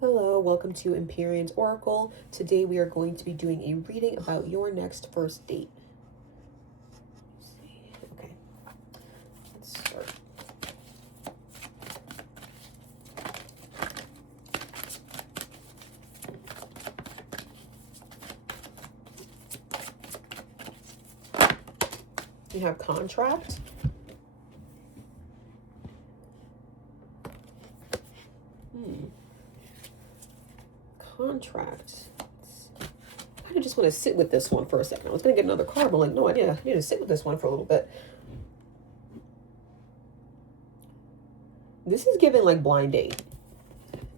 Hello, welcome to Empyrean's Oracle. Today we are going to be doing a reading about your next first date. Let's see. Okay, let's start. You have contract. Contract. I kind of just want to sit with this one for a second. I was going to get another card, but I'm like, no, I need to sit with this one for a little bit. This is given like blind date.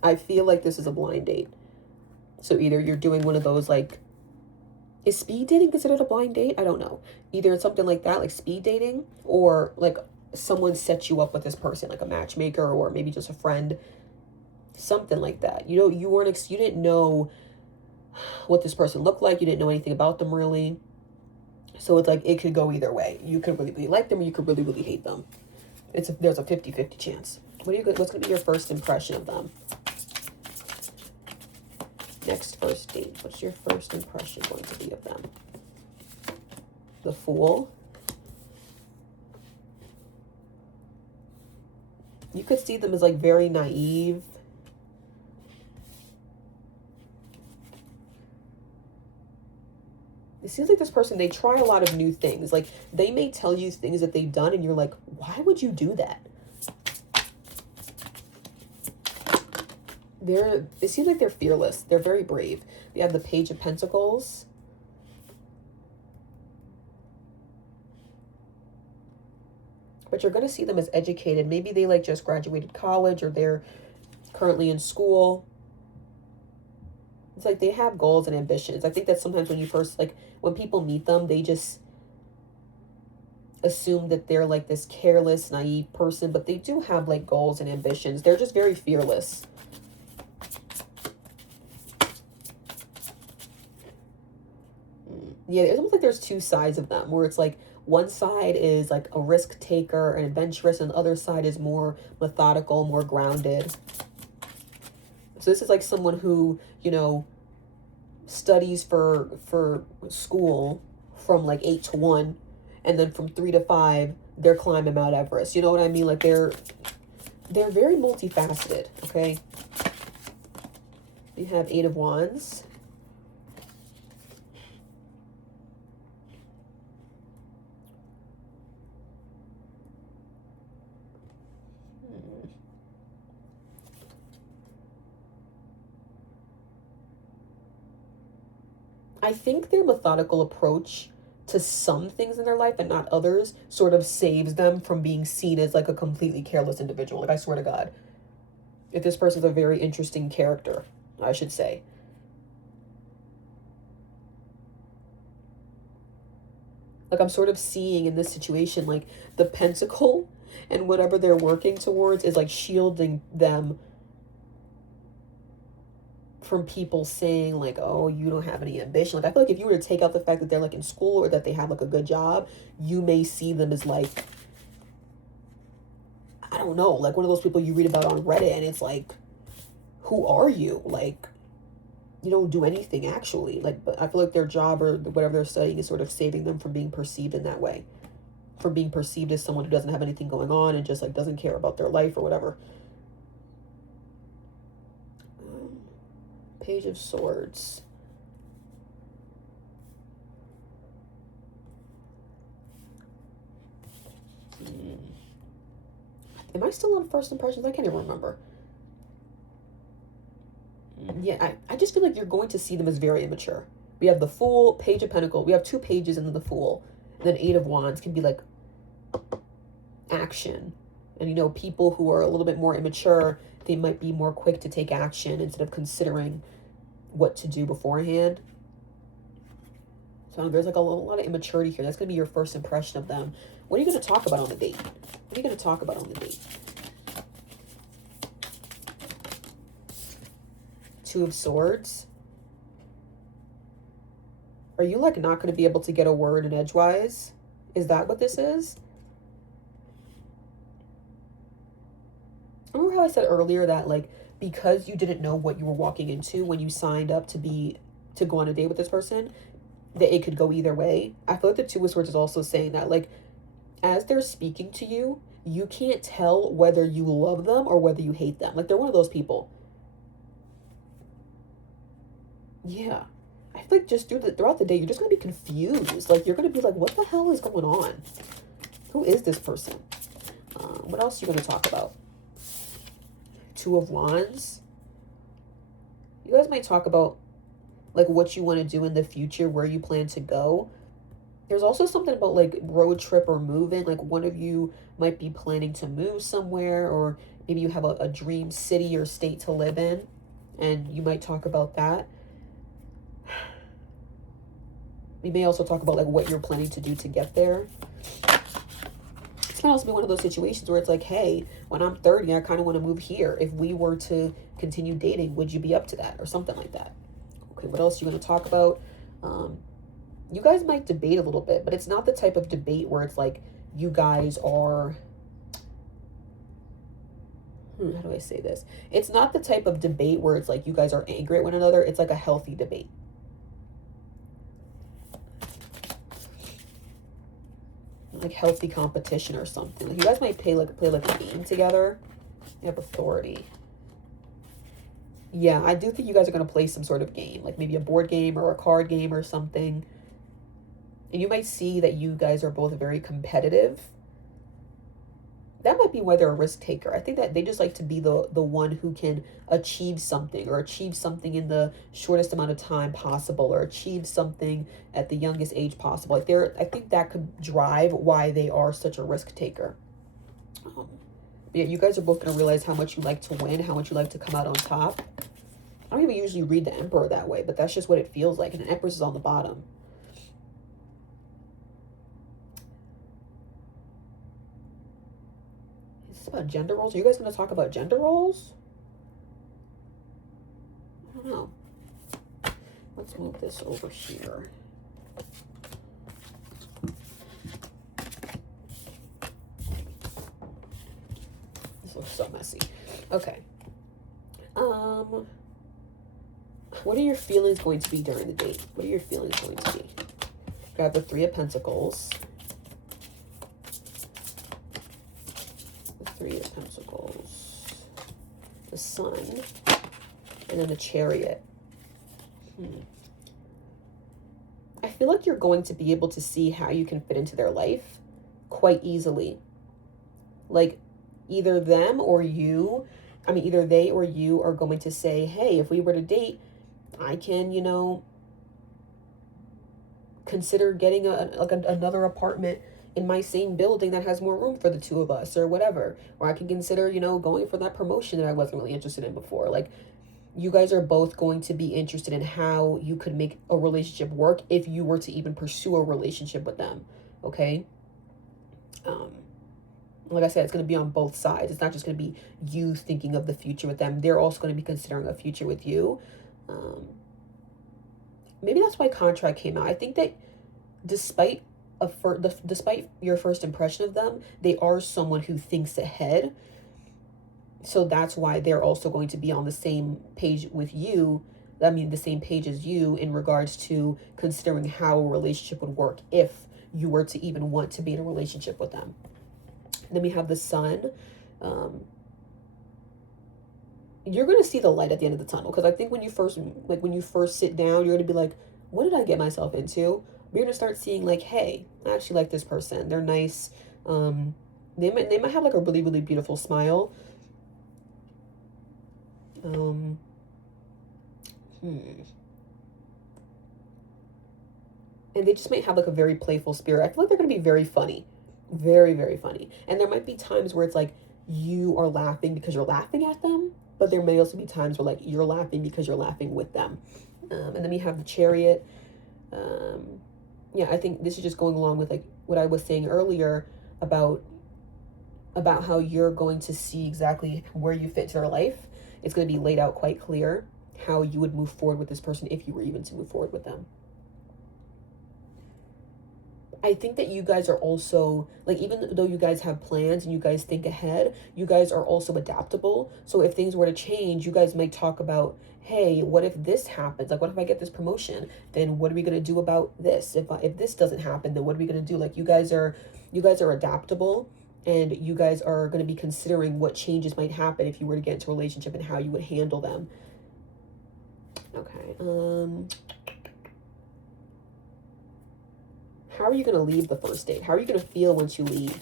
I feel like this is a blind date. So either you're doing one of those like, is speed dating considered a blind date? I don't know. Either it's something like that, like speed dating, or like someone sets you up with this person, like a matchmaker, or maybe just a friend. Something like that. You know, you didn't know what this person looked like. You didn't know anything about them really. So it's like, it could go either way. You could really, really like them, or you could really, really hate them. There's a 50-50 chance. What's going to be your first impression of them? Next first date. What's your first impression going to be of them? The Fool. You could see them as like very naive. It seems like this person, they try a lot of new things. Like, they may tell you things that they've done, and you're like, why would you do that? It seems like they're fearless. They're very brave. They have the Page of Pentacles. But you're going to see them as educated. Maybe they like just graduated college, or they're currently in school. It's like they have goals and ambitions. I think that sometimes when you first, like, when people meet them, they just assume that they're like this careless, naive person, but they do have like goals and ambitions. They're just very fearless. Yeah, it's almost like there's two sides of them, where it's like one side is like a risk taker and adventurous, and the other side is more methodical, more grounded. So this is like someone who, you know, studies for school from like 8 to 1, and then from 3 to 5 they're climbing Mount Everest. You know what I mean? Like they're very multifaceted. Okay, you have 8 of Wands. I think their methodical approach to some things in their life and not others sort of saves them from being seen as like a completely careless individual. Like, I swear to God, if this person's a very interesting character, I should say. Like, I'm sort of seeing in this situation, like the pentacle and whatever they're working towards is like shielding them from people saying like, oh, you don't have any ambition. Like, I feel like if you were to take out the fact that they're like in school, or that they have like a good job, you may see them as like, I don't know, like one of those people you read about on Reddit, and it's like, who are you? Like, you don't do anything actually. Like, but I feel like their job or whatever they're studying is sort of saving them from being perceived in that way, from being perceived as someone who doesn't have anything going on and just like doesn't care about their life or whatever. Page of Swords. Am I still on first impressions? I can't even remember. Yeah, I just feel like you're going to see them as very immature. We have the Fool, Page of Pentacles. We have 2 pages and then the Fool. And then 8 of Wands can be like action. And, you know, people who are a little bit more immature, they might be more quick to take action instead of considering what to do beforehand. So there's like a lot of immaturity here. That's going to be your first impression of them. What are you going to talk about on the date? What are you going to talk about on the date? 2 of Swords. Are you like not going to be able to get a word in edgewise? Is that what this is? Remember how I said earlier that like because you didn't know what you were walking into when you signed up to go on a date with this person, that it could go either way. I feel like the Two of Swords is also saying that, like, as they're speaking to you, you can't tell whether you love them or whether you hate them. Like, they're one of those people. Yeah. I feel like just throughout the day, you're just going to be confused. Like, you're going to be like, what the hell is going on? Who is this person? What else are you going to talk about? Two of Wands. You guys might talk about, like, what you want to do in the future, where you plan to go. There's also something about, like, road trip or moving. Like, one of you might be planning to move somewhere, or maybe you have a dream city or state to live in, and you might talk about that. We may also talk about, like, what you're planning to do to get there. This might also be one of those situations where it's like, hey, when I'm 30, I kind of want to move here. If we were to continue dating, would you be up to that? Or something like that. Okay, what else are you going to talk about? You guys might debate a little bit, but it's not the type of debate where it's like you guys are... how do I say this? It's not the type of debate where it's like you guys are angry at one another. It's like a healthy debate. Like healthy competition or something. Like, you guys might play like a game together. You have authority. Yeah, I do think you guys are going to play some sort of game, like maybe a board game or a card game or something. And you might see that you guys are both very competitive. That might be why they're a risk taker. I think that they just like to be the one who can achieve something, or achieve something in the shortest amount of time possible, or achieve something at the youngest age possible. Like, I think that could drive why they are such a risk taker. Yeah, you guys are both going to realize how much you like to win, how much you like to come out on top. I don't even usually read the Emperor that way, but that's just what it feels like. And the Empress is on the bottom. About gender roles? Are you guys going to talk about gender roles? I don't know. Let's move this over here. This looks so messy. Okay. What are your feelings going to be during the date? What are your feelings going to be? Grab the Three of Pentacles. Three of Pentacles, the Sun, and then the Chariot. I feel like you're going to be able to see how you can fit into their life quite easily. Like, either them or you, either they or you are going to say, hey, if we were to date, I can, consider getting another apartment in my same building that has more room for the two of us, or whatever. Or I can consider, going for that promotion that I wasn't really interested in before. Like, you guys are both going to be interested in how you could make a relationship work if you were to even pursue a relationship with them. Okay? Like I said, it's going to be on both sides. It's not just going to be you thinking of the future with them. They're also going to be considering a future with you. Maybe that's why contract came out. I think that despite your first impression of them, they are someone who thinks ahead. So that's why they're also going to be on the same page with you. The same page as you in regards to considering how a relationship would work if you were to even want to be in a relationship with them. And then we have the Sun. You're going to see the light at the end of the tunnel, because I think when you first sit down, you're going to be like, what did I get myself into? You're gonna start seeing, like, hey, I actually like this person. They're nice. They might have like a really, really beautiful smile. And they just might have like a very playful spirit. I feel like they're gonna be very funny, very, very funny. And there might be times where it's like you are laughing because you're laughing at them, but there may also be times where like you're laughing because you're laughing with them. And then we have the Chariot. Yeah, I think this is just going along with like what I was saying earlier about how you're going to see exactly where you fit into their life. It's going to be laid out quite clear how you would move forward with this person if you were even to move forward with them. I think that you guys are also, like, even though you guys have plans and you guys think ahead, you guys are also adaptable. So if things were to change, you guys might talk about, hey, what if this happens? Like, what if I get this promotion? Then what are we going to do about this? If this doesn't happen, then what are we going to do? Like, you guys are adaptable, and you guys are going to be considering what changes might happen if you were to get into a relationship and how you would handle them. Okay. How are you going to leave the first date? How are you going to feel once you leave?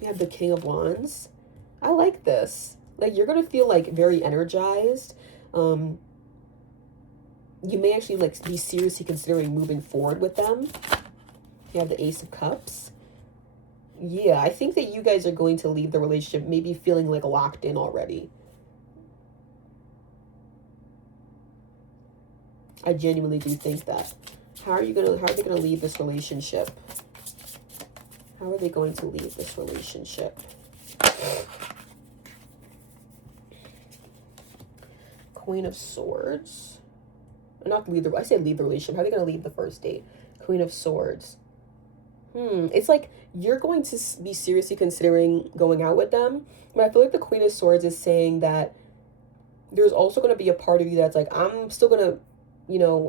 You have the King of Wands. I like this. Like, you're going to feel like very energized. You may actually like be seriously considering moving forward with them. You have the Ace of Cups. Yeah, I think that you guys are going to leave the relationship maybe feeling like locked in already. I genuinely do think that. How are they gonna leave this relationship? How are they going to leave this relationship? Queen of Swords. Not leave the, I said leave the relationship. How are they gonna leave the first date? Queen of Swords. It's like you're going to be seriously considering going out with them. But I feel like the Queen of Swords is saying that there's also going to be a part of you that's like, I'm still going to,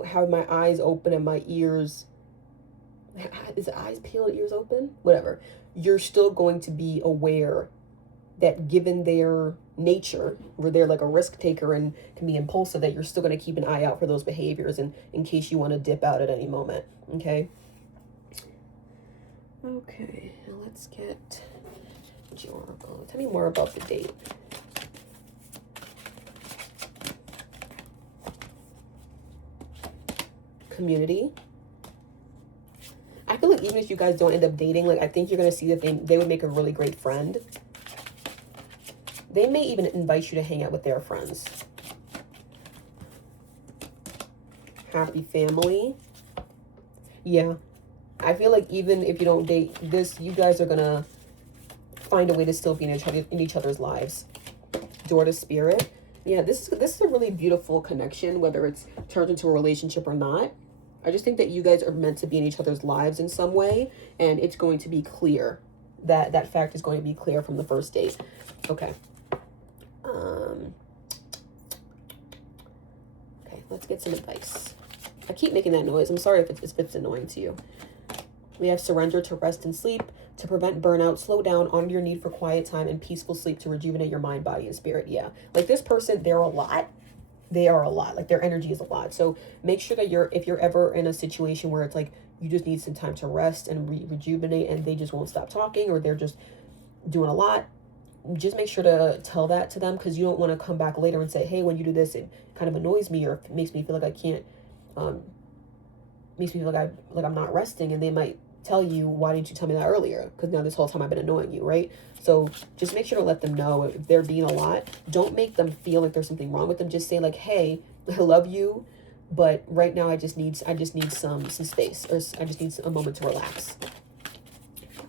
have my eyes open and my ears. Is it eyes peeled, ears open? Whatever. You're still going to be aware that given their nature, where they're like a risk taker and can be impulsive, that you're still going to keep an eye out for those behaviors and in case you want to dip out at any moment. Okay. Okay, now let's get Oracle. Tell me more about the date. Community. I feel like even if you guys don't end up dating, like I think you're gonna see that they would make a really great friend. They may even invite you to hang out with their friends. Happy family. Yeah. I feel like even if you don't date this, you guys are gonna find a way to still be in each other's lives. Door to Spirit. Yeah, this is a really beautiful connection, whether it's turned into a relationship or not. I just think that you guys are meant to be in each other's lives in some way, and it's going to be clear. That fact is going to be clear from the first date. Okay. Okay, let's get some advice. I keep making that noise. I'm sorry if it's annoying to you. We have surrender to rest and sleep, to prevent burnout, slow down, honor your need for quiet time, and peaceful sleep to rejuvenate your mind, body, and spirit. Yeah. Like this person, they're a lot. They are a lot. Like their energy is a lot. So make sure that if you're ever in a situation where it's like you just need some time to rest and rejuvenate and they just won't stop talking or they're just doing a lot, just make sure to tell that to them, because you don't want to come back later and say, hey, when you do this, it kind of annoys me or makes me feel like I can't, makes me feel like I'm not resting, and they might tell you, why didn't you tell me that earlier? Because now this whole time I've been annoying you, right? So just make sure to let them know if they're being a lot. Don't make them feel like there's something wrong with them. Just say like, hey, I love you, but right now I just need some space, or I just need a moment to relax.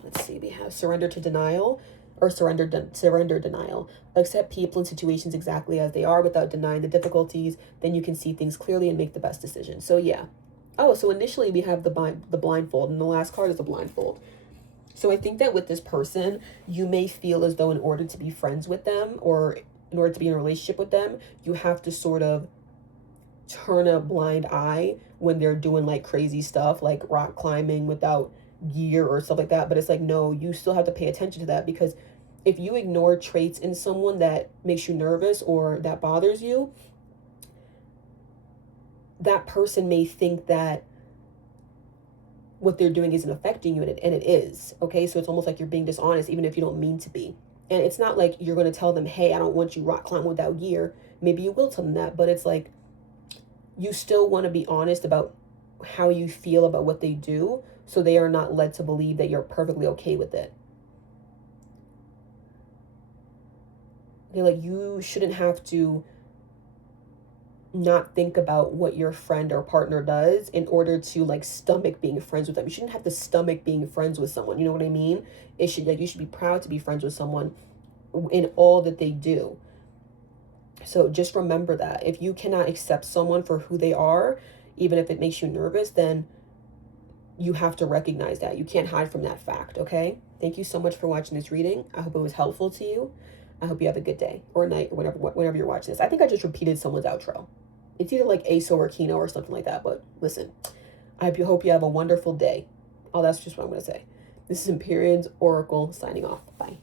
Let's see, we have surrender to denial, or surrender denial. Accept people and situations exactly as they are without denying the difficulties. Then you can see things clearly and make the best decision. So yeah. Oh, so initially we have the blindfold, and the last card is the blindfold. So I think that with this person, you may feel as though in order to be friends with them or in order to be in a relationship with them, you have to sort of turn a blind eye when they're doing like crazy stuff, like rock climbing without gear or stuff like that. But it's like, no, you still have to pay attention to that, because if you ignore traits in someone that makes you nervous or that bothers you, that person may think that what they're doing isn't affecting you, and it is. Okay, so it's almost like you're being dishonest even if you don't mean to be. And it's not like you're going to tell them, hey, I don't want you rock climbing without gear. Maybe you will tell them that, but it's like you still want to be honest about how you feel about what they do, so they are not led to believe that you're perfectly okay with it. They're like, you shouldn't have to not think about what your friend or partner does in order to like stomach being friends with them. You shouldn't have to stomach being friends with someone. You know what I mean? You should be proud to be friends with someone in all that they do. So just remember that if you cannot accept someone for who they are, even if it makes you nervous, then you have to recognize that. You can't hide from that fact, okay? Thank you so much for watching this reading. I hope it was helpful to you. I hope you have a good day or night or whenever you're watching this. I think I just repeated someone's outro. It's either like ASO or Kino or something like that, but listen, I hope you have a wonderful day. Oh, that's just what I'm going to say. This is Empyrean's Oracle signing off. Bye.